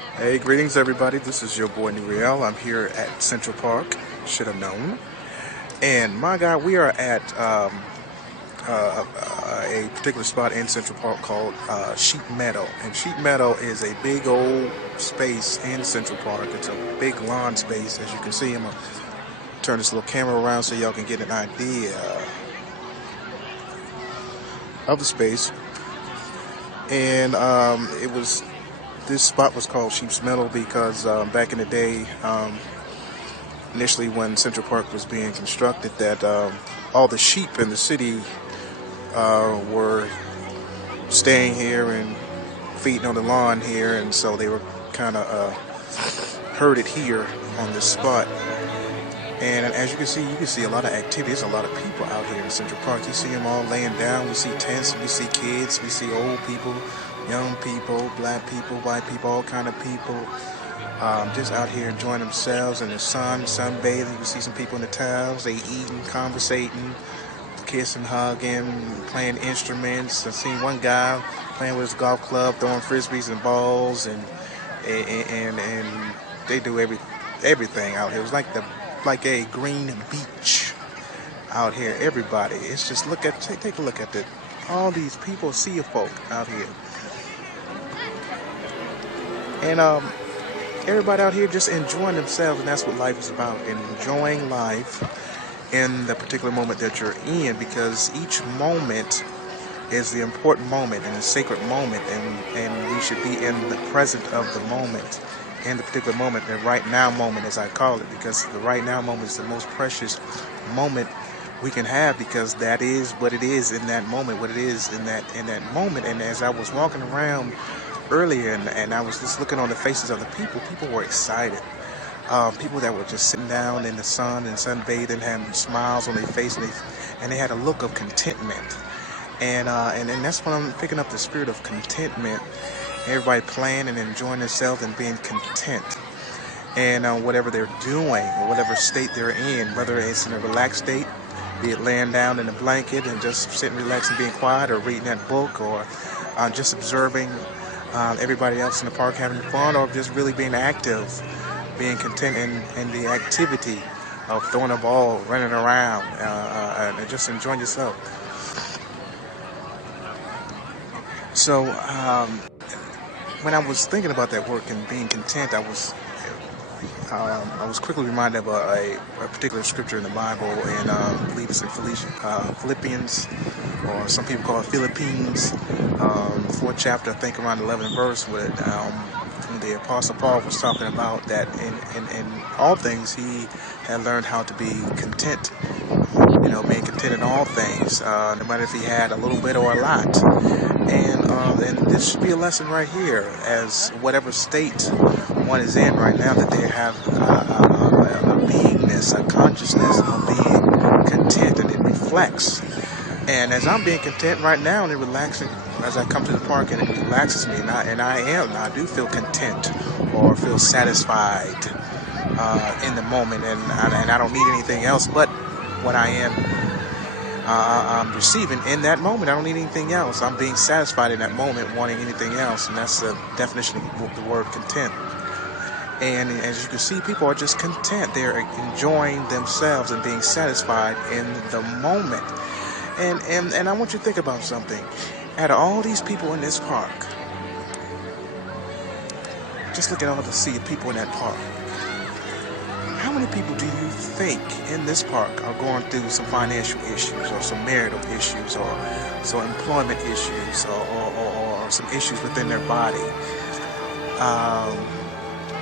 Hey, greetings everybody. This is your boy Nuriel. I'm here at Central Park. Should have known. And my God, we are at a particular spot in Central Park called Sheep Meadow. And Sheep Meadow is a big old space in Central Park. It's a big lawn space, as you can see. I'm gonna turn this little camera around so y'all can get an idea of the space. And it was this spot was called Sheep's Meadow because back in the day, initially when Central Park was being constructed, that all the sheep in the city were staying here and feeding on the lawn here, and so they were kind of herded here on this spot. And as you can see a lot of activities, a lot of people out here in Central Park. You see them all laying down. We see tents, we see kids, we see old people, young people, black people, white people, all kind of people, just out here enjoying themselves in the sun, sunbathing. You can see some people in the towels, they eating, conversating, kissing, hugging, playing instruments. I've seen one guy playing with his golf club, throwing frisbees and balls, and they do everything out here. It was like a green beach out here. Everybody, it's just take a look at all these people, sea of folk out here, and everybody out here just enjoying themselves, and that's what life is about, enjoying life in the particular moment that you're in, because each moment is the important moment and a sacred moment, and we should be in the present of the moment, in the particular moment, the right now moment, as I call it, because the right now moment is the most precious moment we can have, because that is what it is in that moment, what it is in that moment. And as I was walking around earlier, and I was just looking on the faces of the people were excited. People that were just sitting down in the sun and sunbathing, having smiles on their face, and they had a look of contentment. And that's when I'm picking up the spirit of contentment. Everybody playing and enjoying themselves and being content, and whatever they're doing or whatever state they're in, whether it's in a relaxed state, be it laying down in a blanket and just sitting relaxed and being quiet, or reading that book, or just observing everybody else in the park having fun, or just really being active, being content in the activity of throwing a ball, running around, and just enjoying yourself. So when I was thinking about that work and being content, I was quickly reminded of a particular scripture in the Bible, and I believe it's in Philippians, or some people call it Philippines, fourth chapter, I think around 11th verse, where the Apostle Paul was talking about that in all things he had learned how to be content. Being content in all things, no matter if he had a little bit or a lot. And this should be a lesson right here, as whatever state one is in right now, that they have a beingness, a consciousness of being content, and it reflects. And as I'm being content right now and it relaxing, as I come to the park and it relaxes me, and I do feel content or feel satisfied in the moment, and I don't need anything else but what I am receiving in that moment. I don't need anything else. I'm being satisfied in that moment, wanting anything else, and that's the definition of the word content. And as you can see, people are just content. They're enjoying themselves and being satisfied in the moment. And I want you to think about something. Out of all these people in this park, just look at all the sea of people in that park. How many people do you think in this park are going through some financial issues, or some marital issues, or some employment issues, or some issues within their body,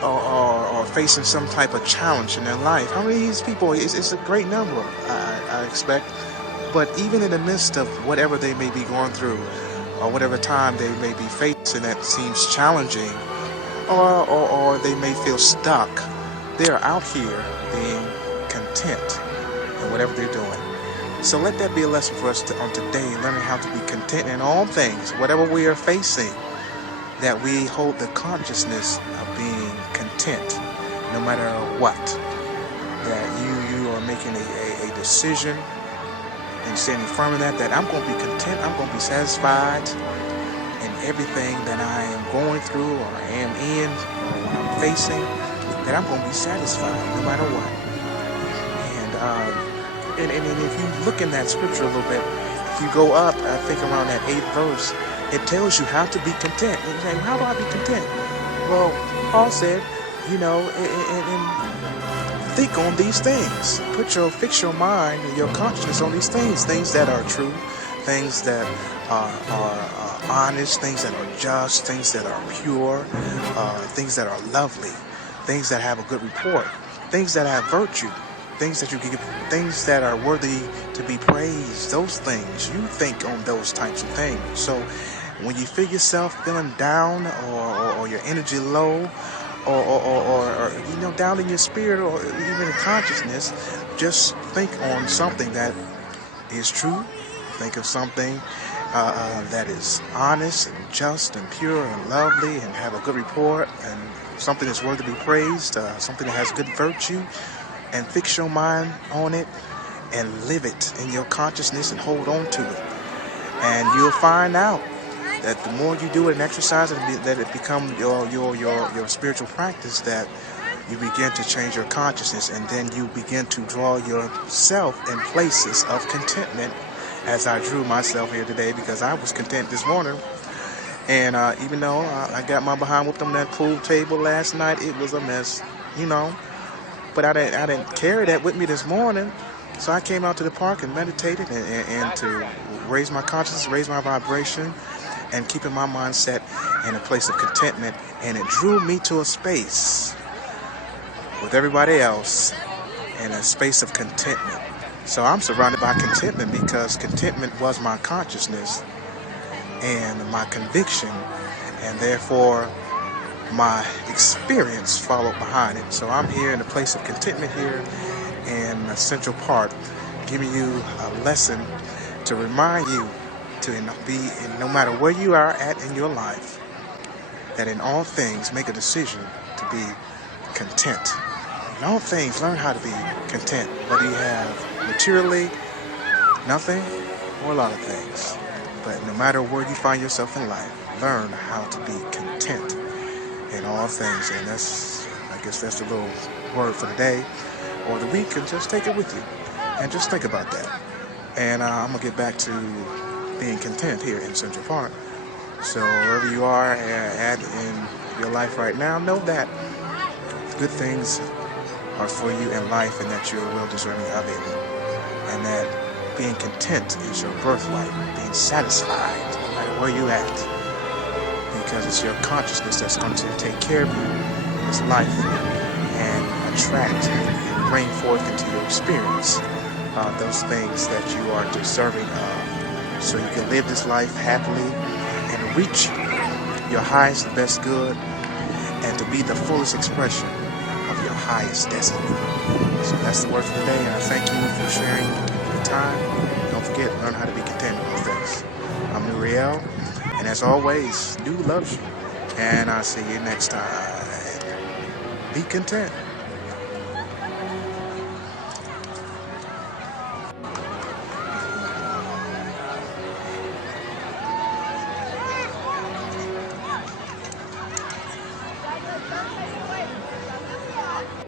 or facing some type of challenge in their life? How many of these people? It's a great number, I expect. But even in the midst of whatever they may be going through, or whatever time they may be facing that seems challenging, or they may feel stuck, they are out here being content in whatever they're doing. So let that be a lesson for us on today, learning how to be content in all things, whatever we are facing, that we hold the consciousness of being content no matter what. That you are making a decision and standing firm in that I'm going to be content, I'm going to be satisfied in everything that I am going through, or I am in, or facing, that I'm going to be satisfied no matter what. And if you look in that scripture a little bit, if you go up, I think around that 8th verse, it tells you how to be content. And you're saying, how do I be content? Well, Paul said, and think on these things. Fix your mind and your consciousness on these things that are true, things that are honest, things that are just, things that are pure, things that are lovely, things that have a good report, things that have virtue, things that you can give, things that are worthy to be praised. Those things, you think on those types of things. So when you feel yourself feeling down, or your energy low, or down in your spirit, or even in consciousness, just think on something that is true. Think of something that is honest and just and pure and lovely and have a good report, and something that's worthy to be praised, something that has good virtue, and fix your mind on it and live it in your consciousness and hold on to it. And you'll find out that the more you do it and exercise it, that it becomes your spiritual practice, that you begin to change your consciousness, and then you begin to draw yourself in places of contentment, as I drew myself here today, because I was content this morning. And even though I got my behind whooped on that pool table last night, it was a mess, but I didn't carry that with me this morning. So I came out to the park and meditated and to raise my consciousness, raise my vibration, and keeping my mindset in a place of contentment. And it drew me to a space with everybody else in a space of contentment. So I'm surrounded by contentment because contentment was my consciousness and my conviction, and therefore my experience followed behind it. So I'm here in a place of contentment here in Central Park, giving you a lesson to remind you to be, no matter where you are at in your life, that in all things make a decision to be content. In all things, learn how to be content, whether you have materially nothing or a lot of things. But no matter where you find yourself in life, learn how to be content in all things. And I guess that's the little word for the day or the week, and just take it with you and just think about that. And I'm going to get back to being content here in Central Park. So wherever you are at in your life right now, know that good things are for you in life, and that you're well deserving of it, and that being content is your birthright, being satisfied no matter where you're at, because it's your consciousness that's going to take care of you in this life and attract and bring forth into your experience those things that you are deserving of, so you can live this life happily and reach your highest and best good, and to be the fullest expression of your highest destiny. So that's the word for the day, and I thank you for sharing the time. Don't forget, learn how to be content in all things. I'm Nuriel, and as always, New loves you, and I'll see you next time. Be content.